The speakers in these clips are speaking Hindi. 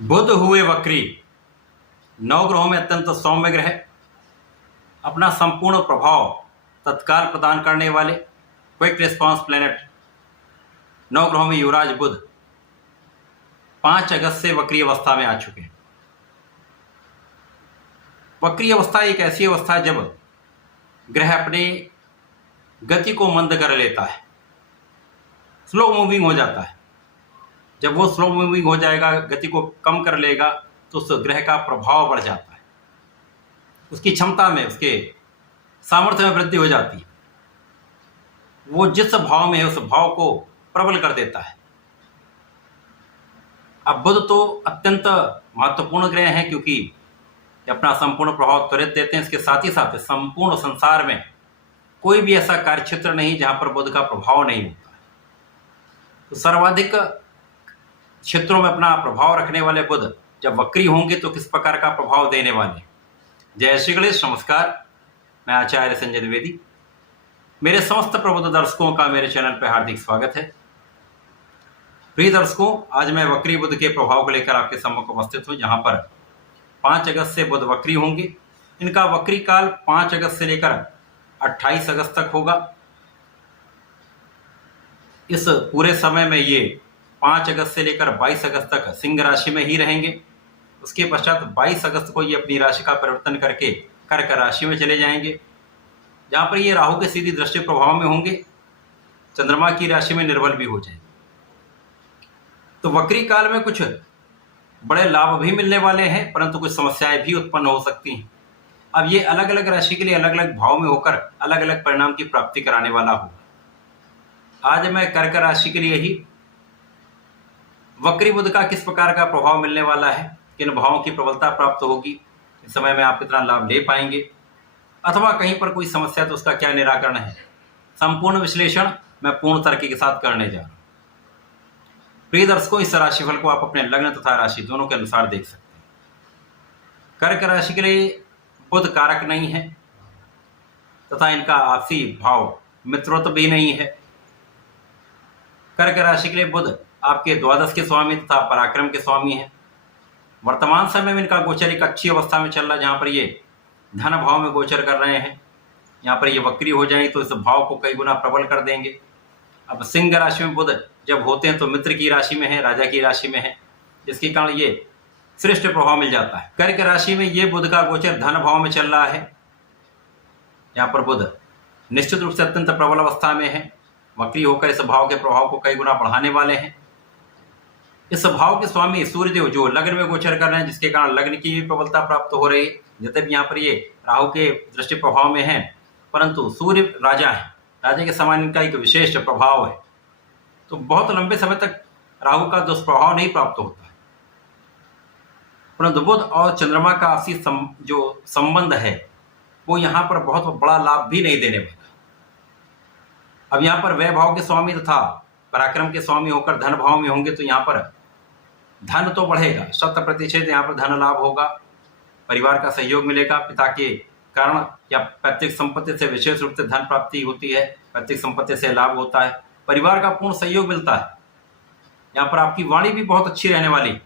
बुध हुए वक्री। नौ ग्रहों में अत्यंत सौम्य ग्रह, अपना संपूर्ण प्रभाव तत्काल प्रदान करने वाले क्विक रिस्पांस प्लेनेट नौ ग्रहों में युवराज बुध 5 अगस्त से वक्री अवस्था में आ चुके हैं। वक्री अवस्था एक ऐसी अवस्था है जब ग्रह अपनी गति को मंद कर लेता है, स्लो मूविंग हो जाता है। जब वो स्लो मूविंग हो जाएगा, गति को कम कर लेगा, तो उस ग्रह का प्रभाव बढ़ जाता है, उसकी क्षमता में, उसके सामर्थ्य में वृद्धि हो जाती है। वो जिस भाव में है उस भाव को प्रबल कर देता है। अब बुध तो अत्यंत महत्वपूर्ण ग्रह है, क्योंकि अपना संपूर्ण प्रभाव त्वरित देते हैं। इसके साथ ही साथ संपूर्ण संसार में कोई भी ऐसा कार्य क्षेत्र नहीं जहां पर बुध का प्रभाव नहीं होता है। तो सर्वाधिक क्षेत्रों में अपना प्रभाव रखने वाले बुध जब वक्री होंगे तो किस प्रकार का प्रभाव देने वाले। जय श्री गणेश, नमस्कार। मैं आचार्य संजय द्विवेदी। मेरे समस्त प्रबुद्ध दर्शकों का मेरे चैनल पर हार्दिक स्वागत है। प्रिय दर्शकों, आज मैं वक्री बुध के प्रभाव को लेकर आपके सम्मुख उपस्थित हूं, जहां पर 5 अगस्त से बुध वक्री होंगे। इनका वक्री काल 5 अगस्त से लेकर 28 अगस्त तक होगा। इस पूरे समय में ये 5 अगस्त से लेकर 22 अगस्त तक सिंह राशि में ही रहेंगे। उसके पश्चात 22 अगस्त को ये अपनी राशि का परिवर्तन करके कर्क राशि में चले जाएंगे, जहां पर ये राहु के सीधी दृष्टि प्रभाव में होंगे, चंद्रमा की राशि में निर्बल भी हो जाएंगे। तो वक्री काल में कुछ बड़े लाभ भी मिलने वाले हैं, परंतु कुछ समस्याएं भी उत्पन्न हो सकती हैं। अब ये अलग अलग राशि के लिए अलग अलग भाव में होकर अलग अलग परिणाम की प्राप्ति कराने वाला होगा। आज मैं कर्क राशि के लिए ही वक्री बुध का किस प्रकार का प्रभाव मिलने वाला है, किन भावों की प्रबलता प्राप्त होगी, इस समय में आप कितना लाभ ले पाएंगे, अथवा कहीं पर कोई समस्या तो उसका क्या निराकरण है, संपूर्ण विश्लेषण मैं पूर्ण तर्क के साथ करने जा रहा हूं। प्रिय दर्शकों, इस राशिफल को आप अपने लग्न तथा राशि दोनों के अनुसार देख सकते हैं। कर्क राशि के लिए बुध कारक नहीं है तथा इनका आपसी भाव मित्रत्व भी नहीं है। कर्क राशि के लिए बुध आपके द्वादश के स्वामी तथा पराक्रम के स्वामी हैं। वर्तमान समय में इनका गोचर एक अच्छी अवस्था में चल रहा है, जहां पर ये धन भाव में गोचर कर रहे हैं। यहाँ पर ये वक्री हो जाए तो इस भाव को कई गुना प्रबल कर देंगे। अब सिंह राशि में बुध जब होते हैं तो मित्र की राशि में है, राजा की राशि में है, जिसके कारण ये श्रेष्ठ प्रभाव मिल जाता है। कर्क राशि में ये बुध का गोचर धन भाव में चल रहा है। यहाँ पर बुध निश्चित रूप से अत्यंत प्रबल अवस्था में है। वक्री होकर इस भाव के प्रभाव को कई गुना बढ़ाने वाले हैं। इस भाव के स्वामी सूर्यदेव जो लग्न में गोचर कर रहे हैं, जिसके कारण लग्न की भी प्रबलता प्राप्त हो रही है। यद्यपि यहाँ पर ये राहु के दृष्टि प्रभाव में है, परंतु सूर्य राजा है, राजा के समान इनका एक विशेष प्रभाव है। तो बहुत लंबे समय तक राहु का दुष्प्रभाव नहीं प्राप्त होता है, परंतु बुध और चंद्रमा का आपसी जो संबंध है वो यहाँ पर बहुत बड़ा लाभ भी नहीं देने वाला। अब यहाँ पर वैभाव के स्वामी तथा पराक्रम के स्वामी होकर धन भाव में होंगे, तो यहाँ पर धन तो बढ़ेगा, 100% यहाँ पर धन लाभ होगा। परिवार का सहयोग मिलेगा, पिता के कारण या पैतृक संपत्ति से विशेष रूप से धन प्राप्ति होती है, पैतृक संपत्ति से लाभ होता है, परिवार का पूर्ण सहयोग मिलता है। यहाँ पर आपकी वाणी भी बहुत अच्छी रहने वाली,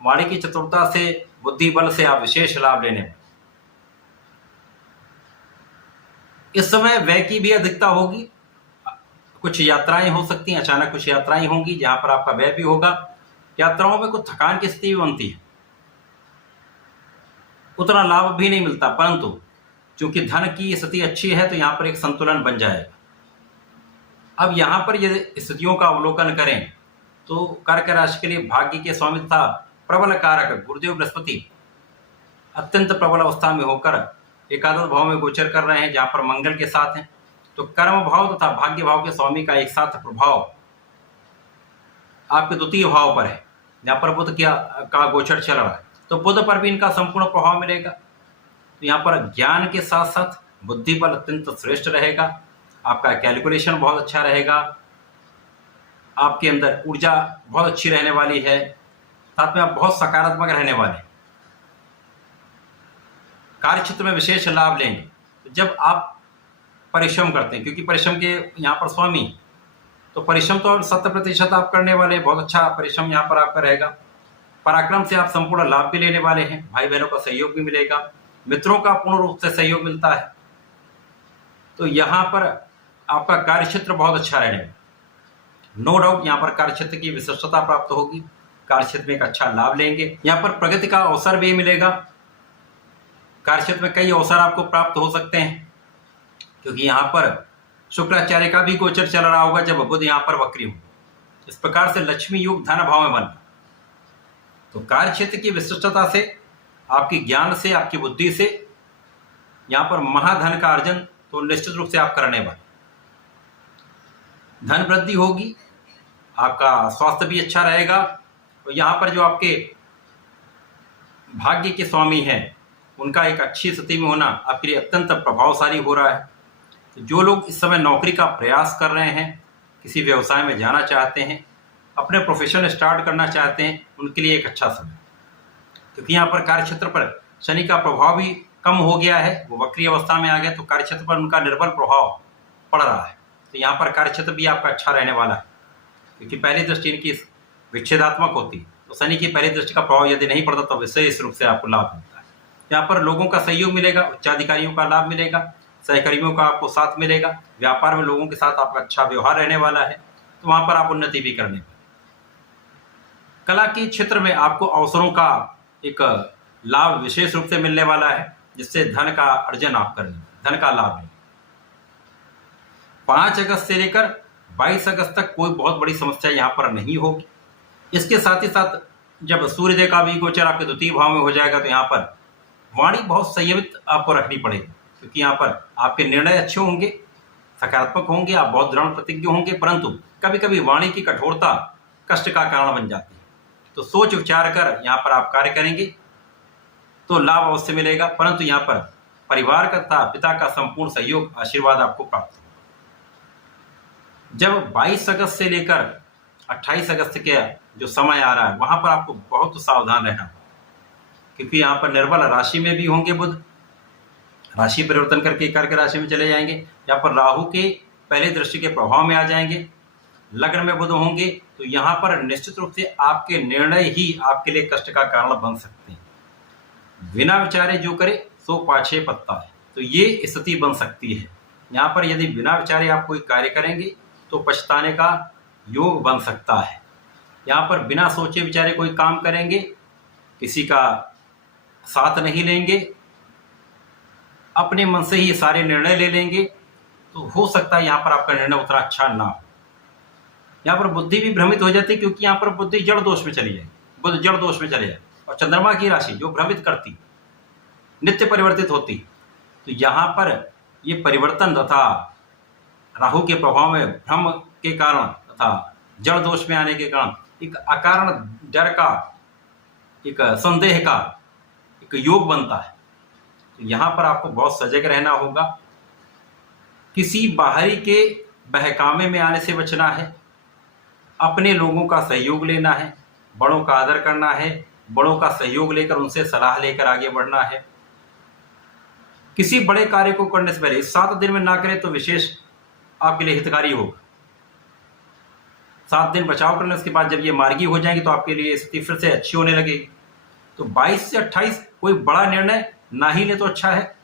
वाणी की चतुरता से, बुद्धि बल से आप विशेष लाभ लेने वाले। इस समय व्यय की भी अधिकता होगी, कुछ यात्राएं हो सकती हैं, अचानक कुछ यात्राएं होंगी जहां पर आपका व्यय भी होगा। यात्राओं में कुछ थकान की स्थिति भी बनती है, उतना लाभ भी नहीं मिलता, परंतु चूंकि धन की स्थिति अच्छी है तो यहाँ पर एक संतुलन बन जाएगा। अब यहाँ पर यदि स्थितियों का अवलोकन करें तो कर्क राशि के लिए भाग्य के स्वामी तथा प्रबल कारक गुरुदेव बृहस्पति अत्यंत प्रबल अवस्था में होकर एकादश भाव में गोचर कर रहे हैं, जहाँ पर मंगल के साथ हैं। तो कर्म भाव तथा भाग्य भाव के स्वामी का एक साथ प्रभाव आपके द्वितीय भाव पर है, जहाँ पर बुध का गोचर चल रहा है। तो बुध पर भी इनका संपूर्ण प्रभाव मिलेगा। तो यहाँ पर ज्ञान के साथ साथ बुद्धि बल अत्यंत श्रेष्ठ रहेगा, आपका कैलकुलेशन बहुत अच्छा रहेगा, आपके अंदर ऊर्जा बहुत अच्छी रहने वाली है, साथ में आप बहुत सकारात्मक रहने वाले हैं, कार्य क्षेत्र में विशेष लाभ लेंगे। तो जब आप परिश्रम करते हैं, क्योंकि परिश्रम के यहाँ पर स्वामी, तो परिश्रम तो 100% आप करने वाले, बहुत अच्छा परिश्रम यहाँ पर आपका रहेगा। पराक्रम से आप संपूर्ण लाभ भी लेने वाले हैं, भाई बहनों का सहयोग भी मिलेगा, मित्रों का पूर्ण रूप से सहयोग मिलता है। तो यहाँ पर आपका कार्य क्षेत्र बहुत अच्छा रहने, नो डाउट यहाँ पर कार्य क्षेत्र की विशिष्टता प्राप्त होगी, कार्य क्षेत्र में एक अच्छा लाभ लेंगे। यहाँ पर प्रगति का अवसर भी मिलेगा, कार्य क्षेत्र में कई अवसर आपको प्राप्त हो सकते हैं, क्योंकि यहाँ पर शुक्राचार्य का भी गोचर चल रहा होगा जब बुध यहाँ पर वक्री हो। इस प्रकार से लक्ष्मी योग धन भाव में बन, तो कार्य क्षेत्र की विशिष्टता से, आपकी ज्ञान से, आपकी बुद्धि से यहाँ पर महाधन का अर्जन तो निश्चित रूप से आप करने वाले, धन वृद्धि होगी, आपका स्वास्थ्य भी अच्छा रहेगा। तो यहाँ पर जो आपके भाग्य के स्वामी हैं उनका एक अच्छी स्थिति में होना आपके लिए अत्यंत प्रभावशाली हो रहा है। तो जो लोग इस समय नौकरी का प्रयास कर रहे हैं, किसी व्यवसाय में जाना चाहते हैं, अपने प्रोफेशन स्टार्ट करना चाहते हैं, उनके लिए एक अच्छा समय, क्योंकि यहाँ पर कार्य क्षेत्र पर शनि का प्रभाव भी कम हो गया है, वो वक्री अवस्था में आ गया, तो कार्य क्षेत्र पर उनका निर्बल प्रभाव पड़ रहा है। तो यहाँ पर कार्य क्षेत्र भी आपका अच्छा रहने वाला है, क्योंकि पहली दृष्टि इनकी विच्छेदात्मक होती है, तो शनि की पहली दृष्टि का प्रभाव यदि नहीं पड़ता तो विशेष रूप से आपको लाभ मिलता है। यहाँ पर लोगों का सहयोग मिलेगा, उच्चाधिकारियों का लाभ मिलेगा, सहकर्मियों का आपको साथ मिलेगा, व्यापार में लोगों के साथ आपका अच्छा व्यवहार रहने वाला है, तो वहाँ पर आप उन्नति भी करने वाले। कला के क्षेत्र में आपको अवसरों का एक लाभ विशेष रूप से मिलने वाला है, जिससे धन का अर्जन आप करेंगे, धन का लाभ है। 5 अगस्त से लेकर 22 अगस्त तक कोई बहुत बड़ी समस्या यहाँ पर नहीं होगी। इसके साथ ही साथ जब सूर्यदेव का भी गोचर आपके द्वितीय भाव में हो जाएगा, तो यहाँ पर वाणी बहुत संयमित आपको रखनी पड़ेगी, क्योंकि यहाँ पर आपके निर्णय अच्छे होंगे, सकारात्मक होंगे, आप बहुत दृढ़ प्रतिज्ञ होंगे, परंतु कभी कभी वाणी की कठोरता कष्ट का कारण बन जाती है। तो सोच विचार कर यहाँ पर आप कार्य करेंगे तो लाभ अवश्य मिलेगा, परंतु यहाँ पर परिवार का तथा पिता का संपूर्ण सहयोग, आशीर्वाद आपको प्राप्त होगा। जब 22 अगस्त से लेकर 28 अगस्त के जो समय आ रहा है, वहां पर आपको बहुत सावधान रहना, क्योंकि यहाँ पर निर्बल राशि में भी होंगे बुध, राशि परिवर्तन करके कर्क राशि में चले जाएंगे, यहाँ पर राहु के पहले दृष्टि के प्रभाव में आ जाएंगे, लग्न में बुध होंगे, तो यहाँ पर निश्चित रूप से आपके निर्णय ही आपके लिए कष्ट का कारण बन सकते हैं। बिना विचारे जो करे सो पाछे पत्ता है, तो ये स्थिति बन सकती है। यहाँ पर यदि बिना विचारे आप कोई कार्य करेंगे तो पछताने का योग बन सकता है। यहाँ पर बिना सोचे विचारे कोई काम करेंगे, किसी का साथ नहीं लेंगे, अपने मन से ही सारे निर्णय ले लेंगे, तो हो सकता है यहाँ पर आपका निर्णय उतना अच्छा ना हो। यहाँ पर बुद्धि भी भ्रमित हो जाती है, क्योंकि यहाँ पर बुद्धि जड़ दोष में चली जाए, बुध जड़ दोष में चले जाए, और चंद्रमा की राशि जो भ्रमित करती, नित्य परिवर्तित होती, तो यहाँ पर ये परिवर्तन तथा राहु के प्रभाव में भ्रम के कारण तथा जड़ दोष में आने के कारण एक अकारण डर का, एक संदेह का एक योग बनता है। तो यहाँ पर आपको बहुत सजग रहना होगा, किसी बाहरी के बहकावे में आने से बचना है, अपने लोगों का सहयोग लेना है, बड़ों का आदर करना है, बड़ों का सहयोग लेकर उनसे सलाह लेकर आगे बढ़ना है। किसी बड़े कार्य को करने से पहले इस 7 दिन में ना करें तो विशेष आपके लिए हितकारी होगा। 7 दिन बचाव करने, उसके बाद जब ये मार्गी हो जाएंगे तो आपके लिए स्थिति फिर से अच्छी होने लगेगी। तो 22 से 28 कोई बड़ा निर्णय ना ही ले तो अच्छा है,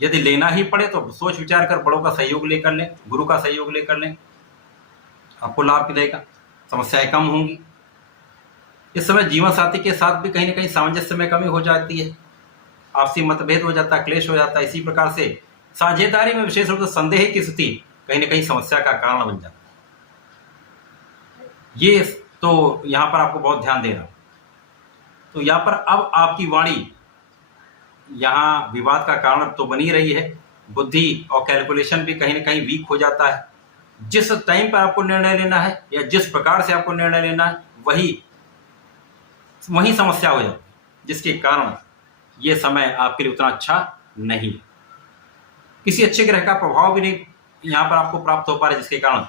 यदि लेना ही पड़े तो सोच विचार कर बड़ों का सहयोग लेकर लें, गुरु का सहयोग लेकर लें, आपको लाभ मिलेगा, समस्याएं कम होंगी। इस समय जीवन साथी के साथ भी कहीं ना कहीं सामंजस्य में कमी हो जाती है, आपसी मतभेद हो जाता है, क्लेश हो जाता है। इसी प्रकार से साझेदारी में विशेष रूप से संदेह की स्थिति कहीं ना कहीं समस्या का कारण बन जाता है। ये तो यहाँ पर आपको बहुत ध्यान देना। तो यहाँ पर अब आपकी वाणी यहाँ विवाद का कारण तो बनी रही है, बुद्धि और कैलकुलेशन भी कहीं ना कहीं वीक हो जाता है। जिस टाइम पर आपको निर्णय लेना है या जिस प्रकार से आपको निर्णय लेना है वही समस्या हो जाती है, जिसके कारण ये समय आपके लिए उतना अच्छा नहीं है। किसी अच्छे ग्रह का प्रभाव भी नहीं यहाँ पर आपको प्राप्त हो पा रहा है, जिसके कारण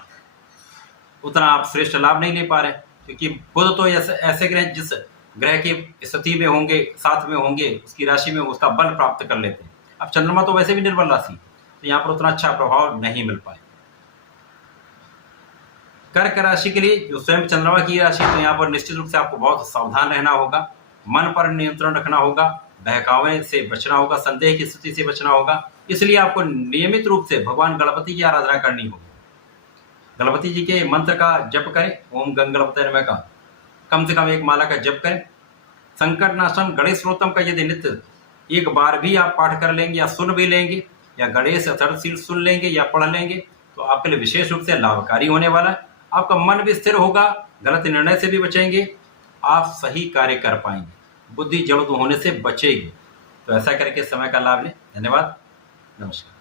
उतना आप श्रेष्ठ लाभ नहीं ले पा रहे, क्योंकि बुध तो ऐसे ग्रह जिस ग्रह की स्थिति में होंगे, साथ में होंगे, उसकी राशि में उसका बल प्राप्त कर लेते हैं। अब चंद्रमा तो वैसे भी निर्बल राशि, तो यहाँ पर उतना अच्छा प्रभाव नहीं मिल पाए। कर्क राशि के लिए जो स्वयं चंद्रमा की राशि है, तो यहाँ पर निश्चित रूप से आपको बहुत सावधान रहना होगा, मन पर नियंत्रण रखना होगा, बहकावे से बचना होगा, संदेह की स्थिति से बचना होगा। इसलिए आपको नियमित रूप से भगवान गणपति की आराधना करनी होगी। गणपति जी के मंत्र का जप करें, ओम गंग गणपति नमः का कम से कम 1 माला का जप करें। संकट नाशन गणेश स्तोत्रम का यदि नित्य एक बार भी आप पाठ कर लेंगे या सुन भी लेंगे या गणेश अथर्वशील सुन लेंगे या पढ़ लेंगे, तो आपके लिए विशेष रूप से लाभकारी होने वाला है। आपका मन भी स्थिर होगा, गलत निर्णय से भी बचेंगे, आप सही कार्य कर पाएंगे, बुद्धि जड़ होने से बचेगी। तो ऐसा करके समय का लाभ लें। धन्यवाद, नमस्कार।